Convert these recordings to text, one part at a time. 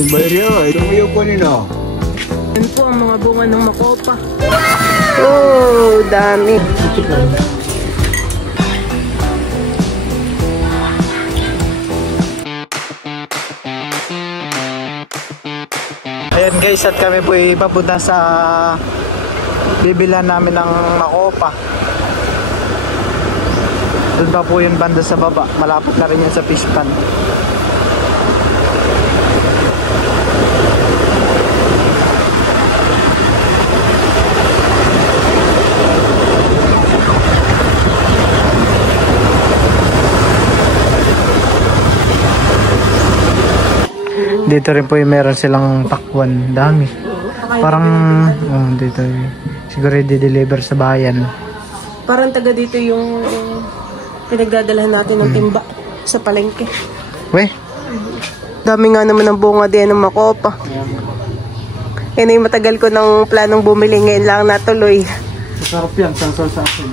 Ito mo yung kunin o. Yan po ang mga bunga ng makopa. Oh, dami. Ayan guys, at kami po ipapunta sa bibilan namin ng makopa. Doon pa po yung banda sa baba. Malapit na rin yan sa fish pan. Dito rin po yung meron silang pakwan. Dami. Parang dito siguro i-deliver sa bayan. Parang taga dito yung pinagdadalahan natin ng timba sa palengke. Weh? Dami nga naman ng bunga din ng makopa. Yan ay matagal ko ng planong bumili, ngayon lang natuloy. Masarap yan, sansal sa akin.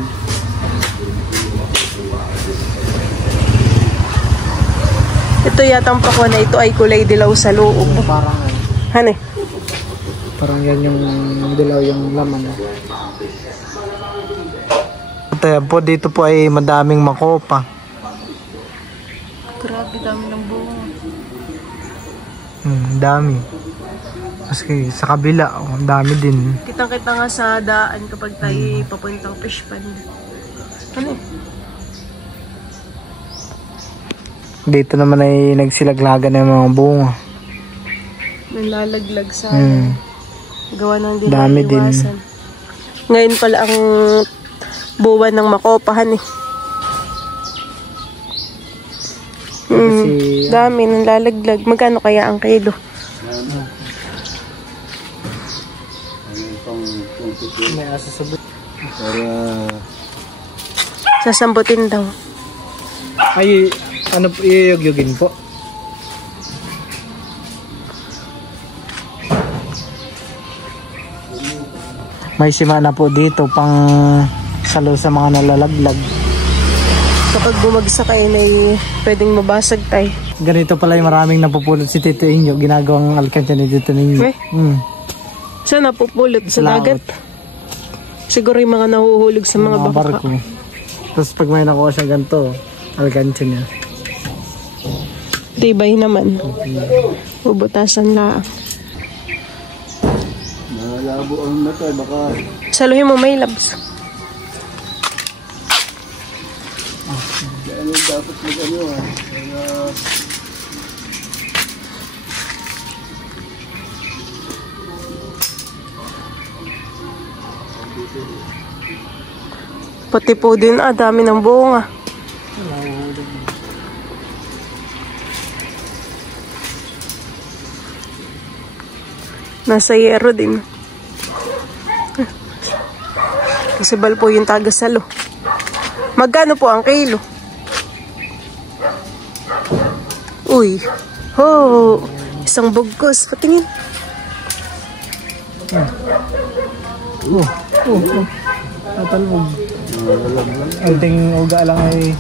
Ito yatang pakwan na ito ay kulay dilaw sa loob. Parang Hane? Parang yan yung dilaw yung laman. At po dito po ay madaming makopa. Grabe, dami ng bunga. Dami. Maski sa kabila, ang dami din. Kitang-kita nga sa daan kapag tayo papuntang fish pond. Ano? Dito naman ay nagsilaglagan ng mga bunga. Nalalaglag sa gawa ng dami din. Ngayon pala ang buwan ng makopahan eh. Dami nang lalaglag. Magkano kaya ang kilo? May asasabot. Sasambutin daw. Ay, ano po, iyugyugin po? May simana po dito pang salo sa mga nalalaglag. Kapag bumagsak ay pwedeng mabasag tayo. Ganito pala yung maraming napupulot si Tito Inyo. Ginagawang alkansya ni Tito Inyo. Saan napupulot? Sa dagat? Siguro yung mga nahuhulog sa mga baka. Barko. Tapos pag may nakuha siya ganito, alkansya niya. Tibay naman. Bubutasan lang. Malabo ang mata, baka... Saluhin mo, may labs. Ano dapat mag-ano Pati po din, dami ng bunga. Nasa yero din. Kasibal po yung tagasalo. Magkano po ang kilo? Uy. Ho. Isang bugkos. Patingin. Natalbog. Anting uga lang ay...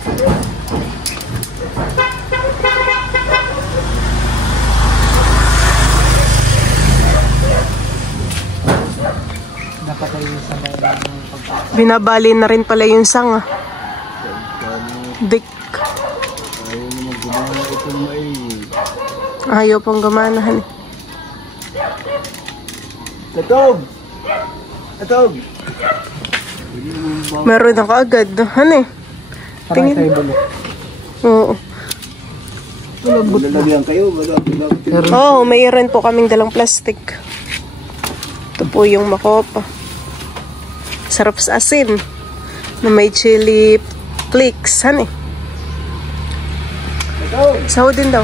Binabali na rin pala yung sanga. Dik. Ayaw pang gumanahan. Katog! Katog! Meron ako agad. Ano eh? Tingin. Oo. Lalagyan kayo. Oo, mayroon po kaming dalang plastic. Ito po yung makopa. Sarap sa asin. Na may chili flakes. Ano eh? Sahod din daw.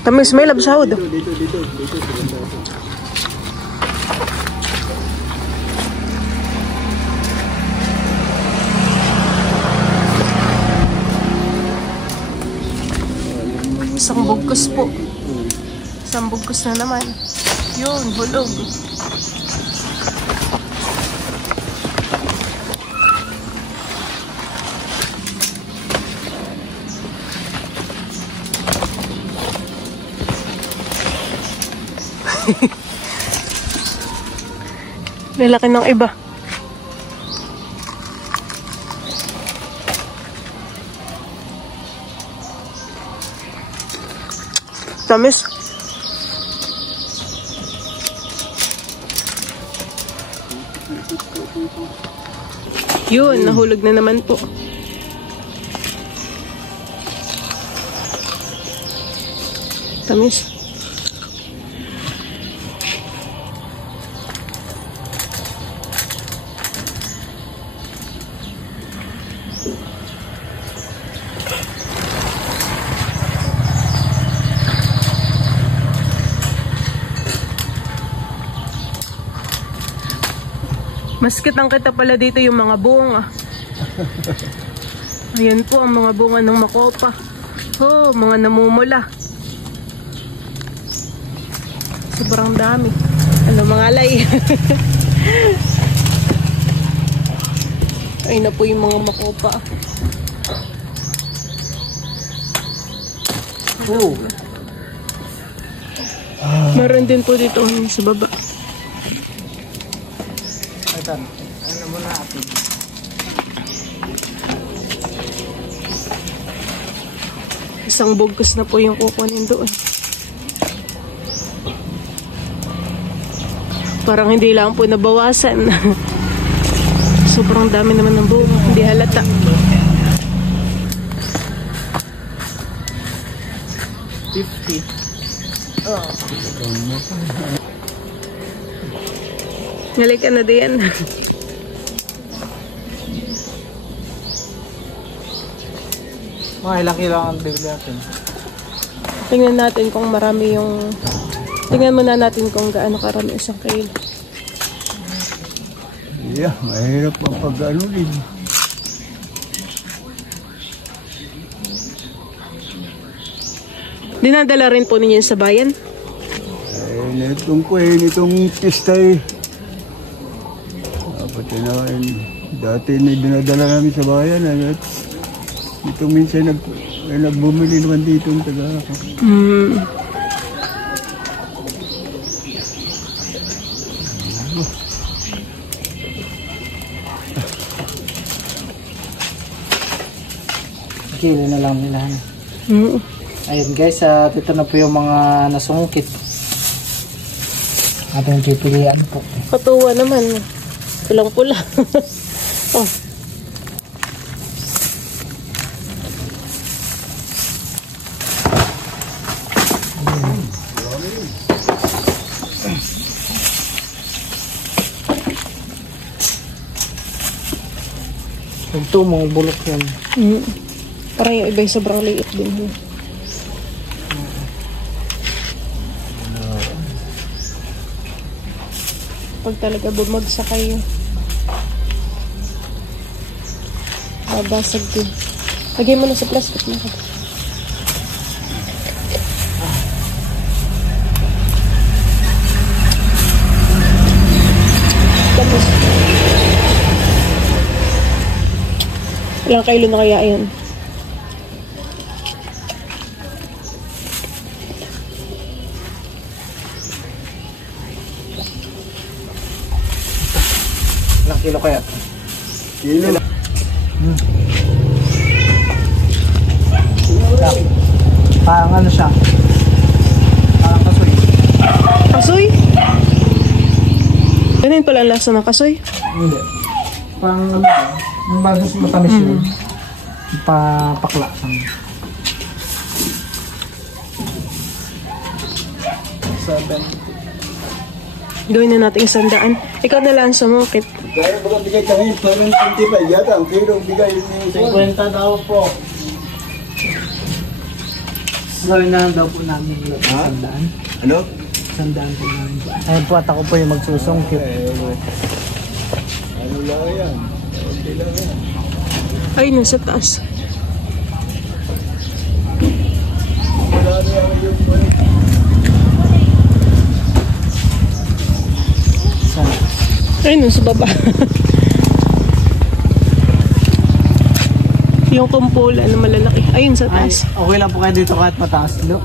Tamis, may lab sahod. Dito. Isang bugkos po. Isang bugkos na naman. Yun, hulog. Lalaki ng iba. Tamis. Yun, nahulog na naman po. Tamis. Mas kitang-kita pala dito yung mga bunga. Ayan po ang mga bunga ng makopa. Oh, mga namumula. Sobrang dami. Ano, mga alay. Ay na po yung mga makopa. Oh. Meron din po dito sa baba. Ano mo natin? Isang bugkos na po yung kukunin doon. Parang hindi lang po nabawasan. Sobrang dami naman ng bunga. Hindi halata. Ngalik ka na din. Mga ilang kilo ang bibili natin? Tingnan natin kung marami yung... Tingnan muna natin kung gaano karami isang kilo. Yeah, mahirap ang pag-ano din. Dinadala rin po ninyo sa bayan? Nitong pista eh. Pati na dati na binadala namin sa bayan. At itong minsan nagbumili naman dito ang taga-ako. Kilo na lang nila. Ayun guys, ito na po yung mga nasungkit. Ating pipilian po. Katuwa naman. Pulang-pula. Oh. Ito mga bulok yan. Parang yung iba yung sobrang liit din. Pag talaga bumagsak kayo, babasag din. Lagay mo na sa plastic na ka. Tapos, ilang kilo na kaya yun? Ilang kilo kaya? Kilo. Parang ano siya? Parang kasoy. Kasoy? Ganun pala ang lasa ng kasoy? Hindi. Parang ano siya? Yung bagus matamis yun. Pakla. Gawin na natin 100. Ikaw na lang sumukit. Kaya baka bigay kami, parang 25 yata. Ang kilo bigay ni 50 daw po. Gawin na daw po namin yung 100. Ano? 100 po namin po. Ayun po at ako po yung magsusungkit. Ano lang yan? Okay lang yan. Ay, nasa taas. Wala na yan yung Ay, nasa baba. Yung kumpula na malalaki. Ayun sa taas. Okay lang po kayo dito kahit mataas. No?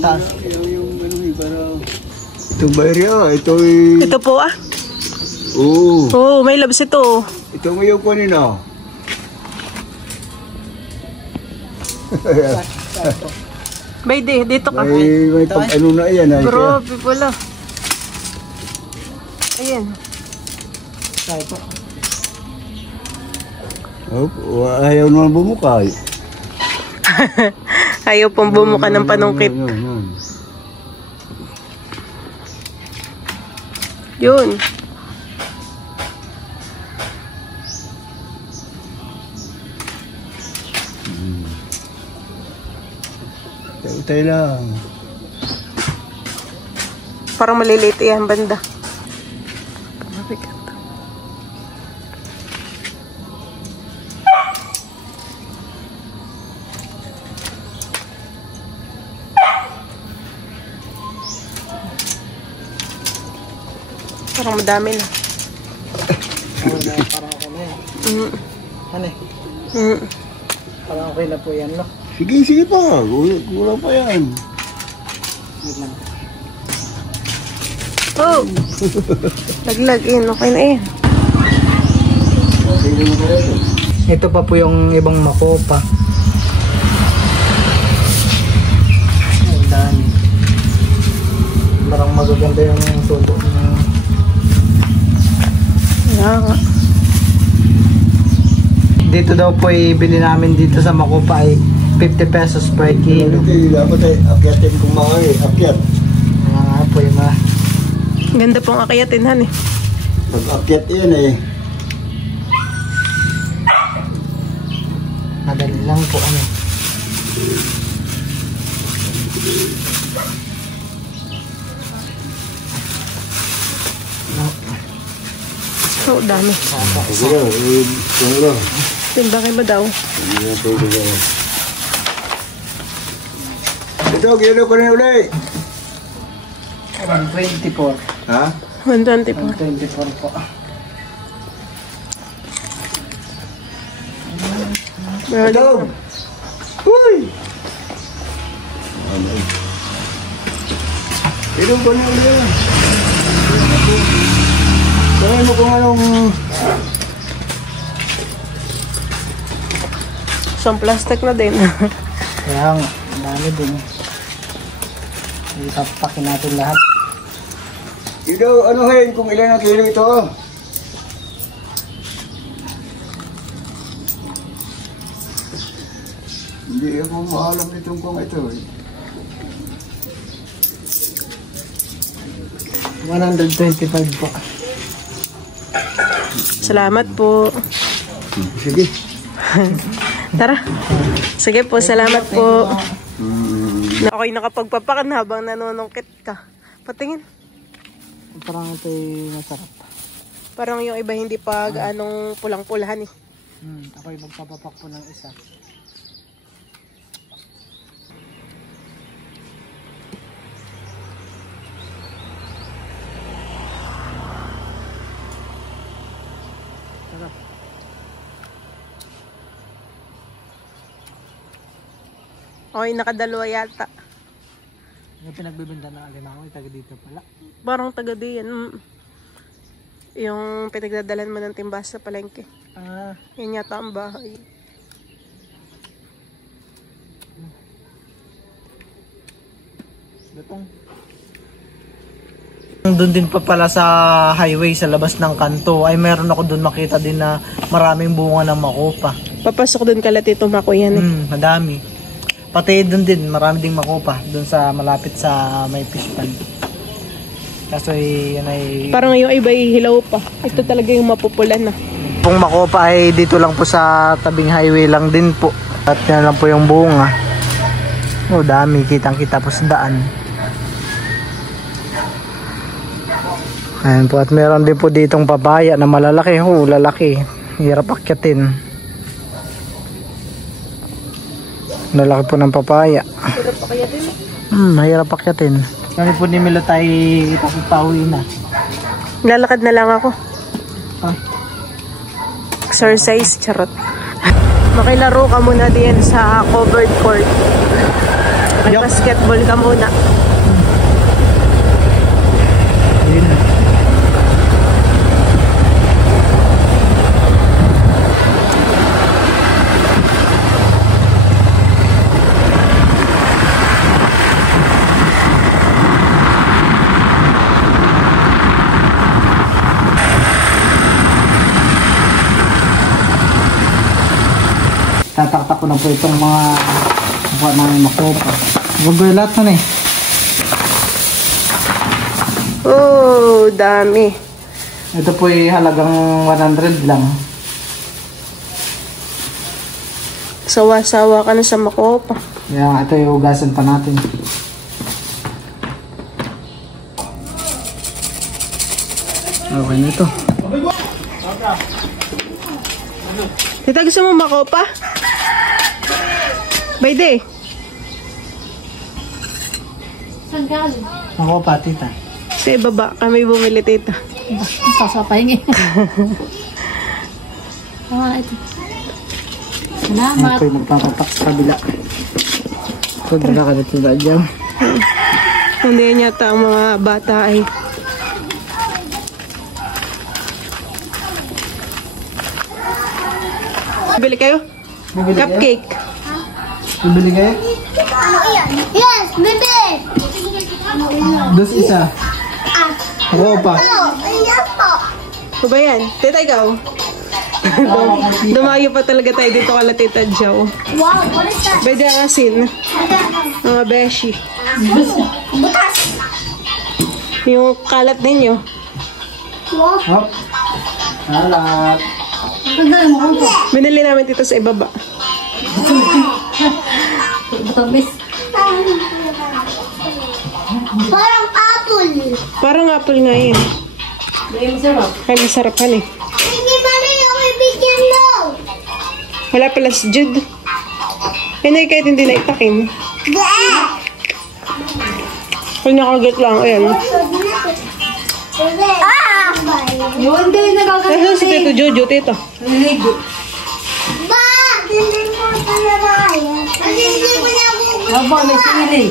Taas. Yung ano eh, para... Itong bayri ito Ito po Oo. Oo, may labs ito. Ito mo yung kunin Bay, dito ka. May pag ano na yan. Grabe pala. Ayan. Ito. Ayaw naman bumukay. Ayaw pong bumuka ng panungkit. Yun. Tayo lang. Parang maliliit yan, banda. Mabigat. Parang madami na. Parang okay na yan. Ano eh? Parang okay na po yan, no? Sige pa. Kulang pa yan. Wait lang. Oh! Laglag-in. Okay na yan. Ito pa po yung ibang makopa. Ang dami. Parang magaganda yung sulo niya. Kaya nga. Dito daw po ibili namin dito sa makopa ay 50 pesos per kilo. Dapat ay akyatin kung akyat. Nga po yung mga... Ganda pong akyatin, han eh. Pag akyat yan Madali lang po ano. So, dami. Siguro. Timbangin ba daw? Ito, kilo ko rin ulit. 124. Ha? 124. 124 po. Ito! Uy! Kilo ko rin ulit. Kaya mo kung anong... Isang plastic na din. Kaya nga, dami din. Ipapakin natin lahat. Ito, anuhin kung ilan ang kilo ito. Hindi ako maalam itong kung ito. 125 po. Salamat po. Sige. Tara. Sige po, salamat po. Ako'y nakapagpapakan habang nanunungkit ka. Patingin. Parang ito masarap. Parang yung iba hindi pa anong pulang-pulahan eh. Ako'y magpapapak po ng isa. Okay, nakadalawa yata. Yung pinagbibinda ng alimango, taga dito pala. Parang taga diyan. Yung pinagdadalan mo ng timbas sa palengke. Yan yata ang bahay. Gatong. Doon din pa pala sa highway sa labas ng kanto ay meron ako doon makita din na maraming bunga ng makopa. Papasok doon kalati tumako yan eh. Madami. Pati doon din, marami ding makopa doon sa malapit sa may fish pond. Kaso yan ay... Parang yung iba hilaw pa. Ito talaga yung mapupulan na. Pong makopa ay dito lang po sa tabing highway lang din po. At yan lang po yung bunga. Oh, dami. Kitang-kita po sa daan. Ayan po. At meron din po ditong papaya na malalaki. Oh, lalaki. Hirap akyatin. Lalaki po ng papaya. Hirap pa kaya din. Mahirap akyatin. Kami po ni Milo tayo ipapauwi na. Lalakad na lang ako. Exercise, charot. Makilaro ka muna din sa covered court. Nakipag-basketball ka muna. Ayun na. Tataktak ko na po itong mga kuha namin makopa. Huwag ko yung lahat nun eh. Oh, dami. Ito po ay halagang 100 lang. Sawa-sawa ka na sa makopa. Kaya ito yung ugasan pa natin. Okay na ito. Tita, gusto mo makopa? Bayde. Saan galing? Makopa, tita. Sa ibaba kami bumili, tita. Sasapahin eh. Ito. Salamat. Ito yung magpapatak sa kabila. Ito, nagkakalit sila dyan. Hindi yata ang mga bata ay. Bili kayo? Bibili kayo? Cupcake. Bibili kayo? Yes, bebe. Dos isa. Makopa. Ayan po. Ano ba yan? Tita, ikaw? Dumayo pa talaga tayo dito kala Tita Joe. Wow, what is that? Pwede ang asin. Mga beshi. Butas. Yung kalat ninyo. Wow. Hop. Salat. Binili namin dito sa ibaba. Batamis. Parang apple. Parang apple nga yun. May masarap. Ay, masarapan eh. Hindi mali yung ibigyan mo. Wala pala si Jude. Hindi, kahit hindi na itakin. Kung nakagat lang, ayan. Ah! Yun din, nagkakalit. Nasaan si Tito Jojo, tito? Naligo. Ba! Hindi mo talaga yan. Kasi hindi mo na gugustuhan. Aba, may sili.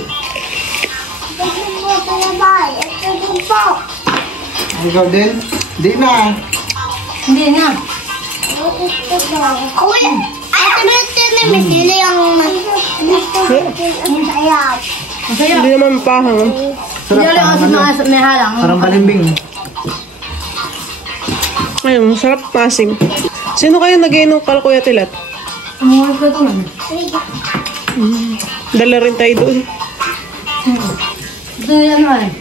Hindi mo talaga yan. Ito din po. Ikaw din? Di na. Hindi na. Uy! Ate mo yung may sili ang sayap. Masaya. Hindi naman pahang. Hindi lang kasi mga may halang. Parang balimbing. Ayun, masarap masim. Sino kayo nag-inom kalkuya tilat? Umuwi ko ito man. Dala rin tayo doon. Ito na yan man.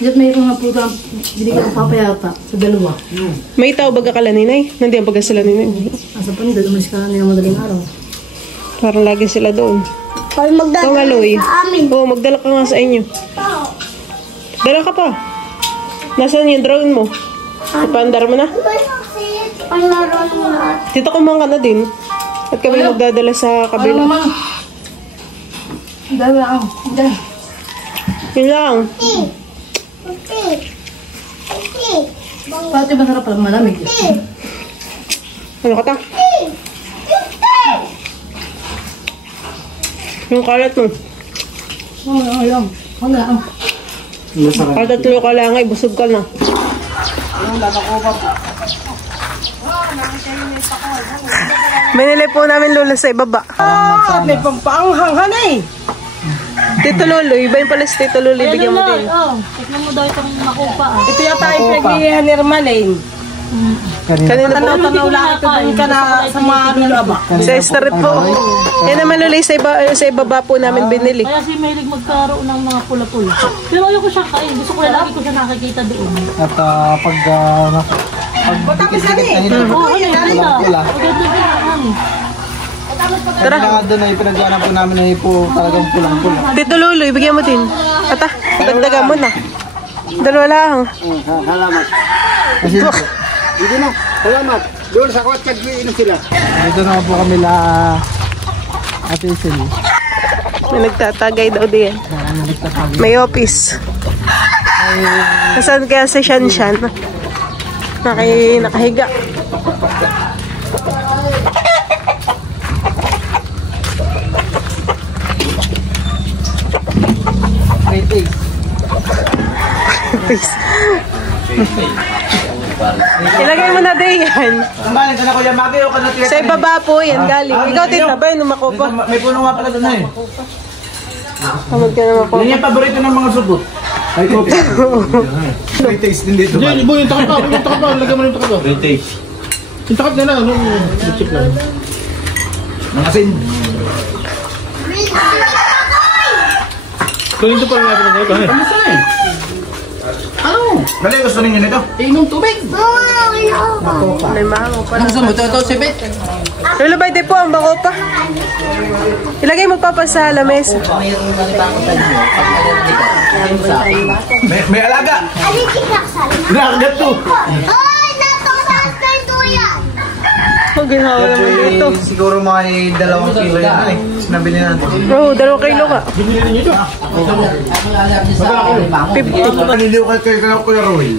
Diyan may mga puto ang binigyan ng papayata sa dalawa. May tao baga kala ninay? Nandiyan baga sila ninay. Asa pa nila, dumalis ka na ng madaling araw. Parang lagi sila doon. Kaya Ito magdadala nga, Loy. sa amin. Oo, magdala ka nga sa inyo. Dala ka pa. Nasaan yung drone mo? Ipandar mo na? Panlaro mo na. Dito kumang ka na din. At kami magdadala sa Ano kabila. naman? Dala ang. Diyan. Yun lang. Pati masarap pala malamig. Ano ka ta? Yung kalat mo. Oo, lang. Wala ang. Masarap. Katatlo ka lang ay busog ka na. Binili po namin Lola sa ibaba. May pampaanghang ka na eh. Tito Lolo, iba yung pala si Tito Lolo, ibigyan mo din. Tignan mo daw itong makupa. Ito yata yung pinaglihan ni Hermalane. Kanina po. Tanaw lang ito doon ka na sa mga lulaba. Sa strip po. Yan naman Lola, sa ibaba po namin binili. Kaya si Mahilig magkaroon ng mga pula-pula. Pero ayoko siya kain. Gusto ko lagi ko siya nakikita doon. At pag Tapos na eh. Oo, ano yun? Pula. Maganda din ang Tara. Kaya doon ay pinagkuhan po namin ay po talagang pulang-pula. Tito Lolo, ibigyan mo din. Ata, dagdagan mo na. Dalawa lang. Salamat. Kasi Hindi na. Salamat. Doon sa kwat inom sila. dito na po kami la Ate Isili. May nagtatagay daw diyan. May office. Nasaan kaya si Shanshan? Nakahiga. face. Ilagay mo na din yan. Ang galing ka na Kuya Maki o ka na Sa ibaba po yan galing. Ikaw tita ba yung makopa? May puno nga pala doon na eh. Kamag ka na makopa. Yan yung paborito ng mga sugot. Ay, kopi. May taste din dito. Yan, boy, yung takap pa. Lagyan mo yung takap pa. May taste. Yung takap na lang, ano? Check lang. Nangasin. Kunin ito pala natin ng ito. Kamusta na eh? Ano? Bali, gusto ninyo nito? Inom tubig. May mango pa. Ano mo? Ito, sipit. Lolo ba po ang makopa? Ilagay mo pa sa lamesa. May alaga. Alitik laksan. Nakagat to. Ay, natong sa tuyan. Ang ginawa naman dito. Siguro mga 2 kilo yan eh. Nabili natin. Bro, 2 kilo ka. Bibili ninyo ito. 50. Paniliw kayo Kuya Roy.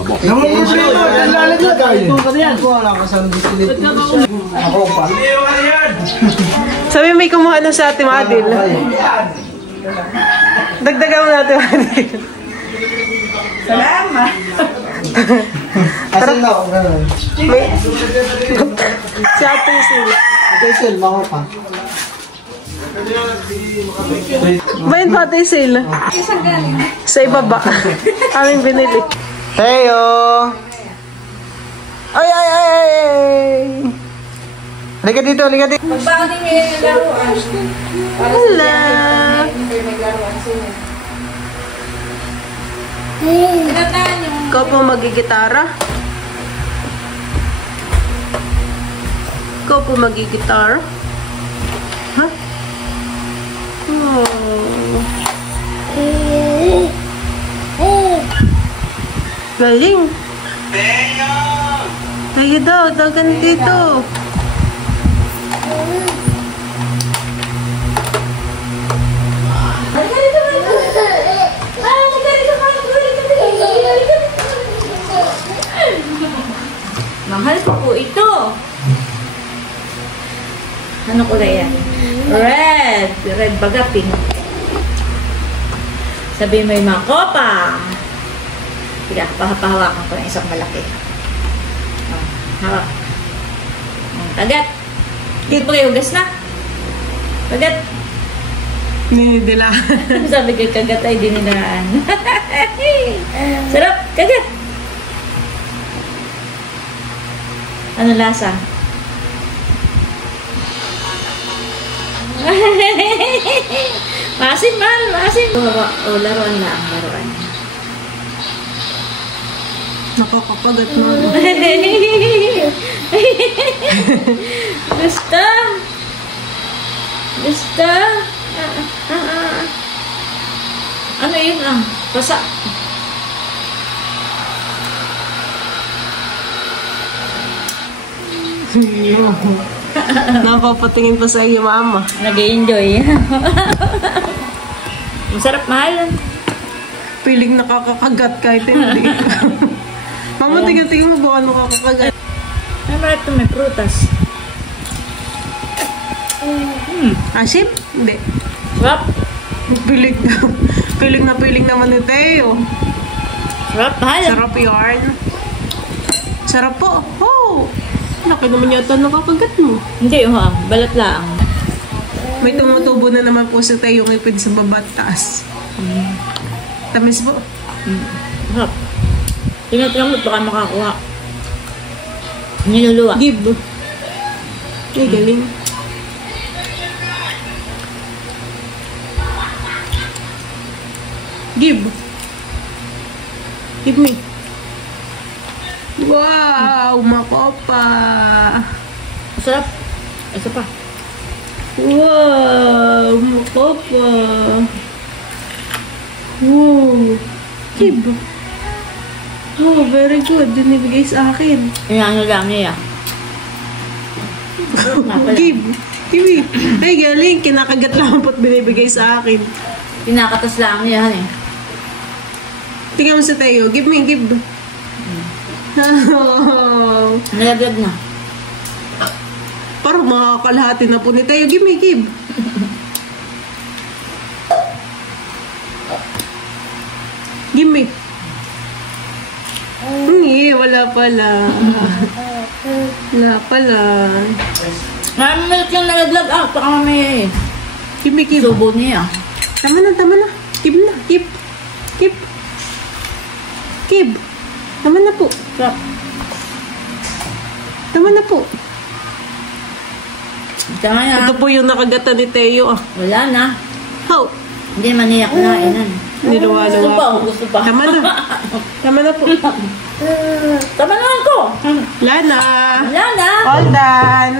Naman mo siya ito. Lalagyan tayo. Wala ka sa dito. Ako pa. Paniliw ka na yan. Sabi may kumuha na sa ating Adil. Dagdagan mo natin Adil. Salamat. Asan na ako gano'n? May... si Ate Sil. Ate Sil, mako pa. Bayan pa Ate Sil. Sa ibaba. Aming binili. Heyo! Ay, ay, ay, ay! Liga dito, liga dito. Magbating mo yung laruan. Hello! Pinataan yung Ikaw po magigitara? Ikaw po magigitar? Ha? Oh. Galing! Tayo daw, dagan dito. mahal pa po ito. Ano kulay yan? Red. Red baga pink. Sabi mo yung mga kopa. Sige, pahapahawakan ko ng isang malaki. Oh, hawak. Kagat. Dito ba kayo hugas na? Kagat. Ninidila. Sabi ko kagat ay dinilaan. Sarap. Kagat. Ano lasa? Masin, mahal, masin. O, laruan lang, laruan. Nakakapagat mo. Gusto? Gusto? Ano yun lang? Pasa. Napapatingin pa sa iyo, mama. Nag-enjoy. Masarap, mahal. Piling nakakakagat kahit hindi. Mama, tingnan mo ba ano kakakagat? Ay, marap ito may prutas. Asim? Hindi. Sarap. Piling naman ni Teo. Sarap, mahal. Sarap yarn. Sarap po. Oh! Laki naman yata nakakagat mo. Hindi, balat lang. May tumutubo na naman po si Teo yung ipid sa baba at taas. Tamis po. Sarap. Tingnan mo, baka makakuha. Niluluwa. Give. Ay, galing. Give. Give me. Wow! Makopa! Masarap. Isa pa. Wow! Makopa! Wow! Give. Oh, very good. Dinibigay sa akin. Ano lang niya. Give. Give. Ay, galing. Kinakagat lang po't binibigay sa akin. Pinakatas lang niya. Tingnan mo sa Teo. Give me, give. Oh. Nalaglag na. Parang makakalahati na po ni Teo. Give me, give. Give me. wala pala. Wala pala. Maraming milk yung nalaglag. Baka may Kib. subo niya. Tama na. Kib na. Kib. Tama na po. Tama na po. Tama na. Ito po yung nakagata ni Teo. Wala na. How? Hindi maniyak na. Inan. Niluwa-luwa po. Gusto pa. Tama na. Tama na po. Tama naman ko. Wala na. Wala na. All done.